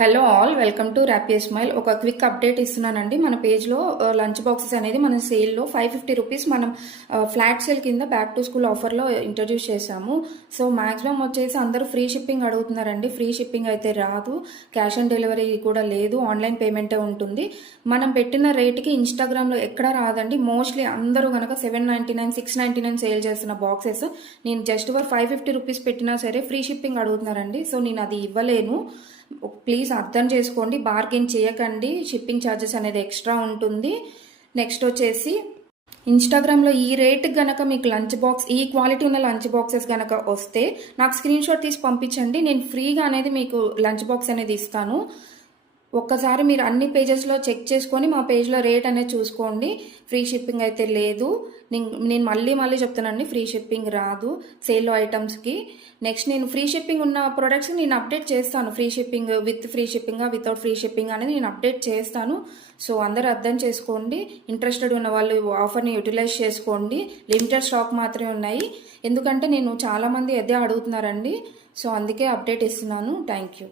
Hello all, welcome to rappy smile. ఒక quick update ఇస్తున్నానండి. మన పేజ్లో లంచ్ బాక్సెస్ అనేది మన సేల్లో 550 రూపీస్ మనం ఫ్లాట్ సేల్ కింద బ్యాక్ టు స్కూల్ ఆఫర్లో ఇంట్రడ్యూస్ చేశాము. సో మ్యాక్సిమం వచ్చేసి అందరూ ఫ్రీ షిప్పింగ్ అడుగుతున్నారండి. ఫ్రీ షిప్పింగ్ అయితే రాదు, క్యాష్ ఆన్ డెలివరీ కూడా లేదు, ఆన్లైన్ పేమెంటే ఉంటుంది. మనం పెట్టిన రేట్కి ఇన్స్టాగ్రామ్లో ఎక్కడ రాదండి. మోస్ట్లీ అందరూ కనుక 799, 699 సేల్ చేస్తున్న బాక్సెస్ నేను జస్ట్ ఫర్ 550 రూపీస్ పెట్టినా సరే ఫ్రీ షిప్పింగ్ అడుగుతున్నారండి. సో నేను అది ఇవ్వలేను. ప్లీజ్ అర్థం చేసుకోండి, బార్గెన్ చేయకండి. షిప్పింగ్ ఛార్జెస్ అనేది ఎక్స్ట్రా ఉంటుంది. నెక్స్ట్ వచ్చేసి ఇన్స్టాగ్రామ్లో ఈ రేట్కి గనక మీకు లంచ్ బాక్స్, ఈ క్వాలిటీ ఉన్న లంచ్ బాక్సెస్ గనక వస్తే నాకు స్క్రీన్ షాట్ తీసి పంపించండి. నేను ఫ్రీగా అనేది మీకు లంచ్ బాక్స్ అనేది ఇస్తాను. ఒక్కసారి మీరు అన్ని పేజెస్లో చెక్ చేసుకొని మా పేజ్లో రేట్ అనేది చూసుకోండి. ఫ్రీ షిప్పింగ్ అయితే లేదు. నేను మళ్ళీ చెప్తానండి, ఫ్రీ షిప్పింగ్ రాదు సేల్లో ఐటమ్స్కి. నెక్స్ట్ నేను ఫ్రీ షిప్పింగ్ ఉన్న ప్రొడక్ట్స్ని నేను అప్డేట్ చేస్తాను. Free shipping with free shipping, without free shipping అనేది నేను అప్డేట్ చేస్తాను. సో అందరూ అర్థం చేసుకోండి. ఇంట్రెస్టెడ్ ఉన్న వాళ్ళు ఆఫర్ని యూటిలైజ్ చేసుకోండి. లిమిటెడ్ స్టాక్ మాత్రమే ఉన్నాయి. ఎందుకంటే నేను చాలామంది అదే అడుగుతున్నారండి. సో అందుకే అప్డేట్ ఇస్తున్నాను. Thank you.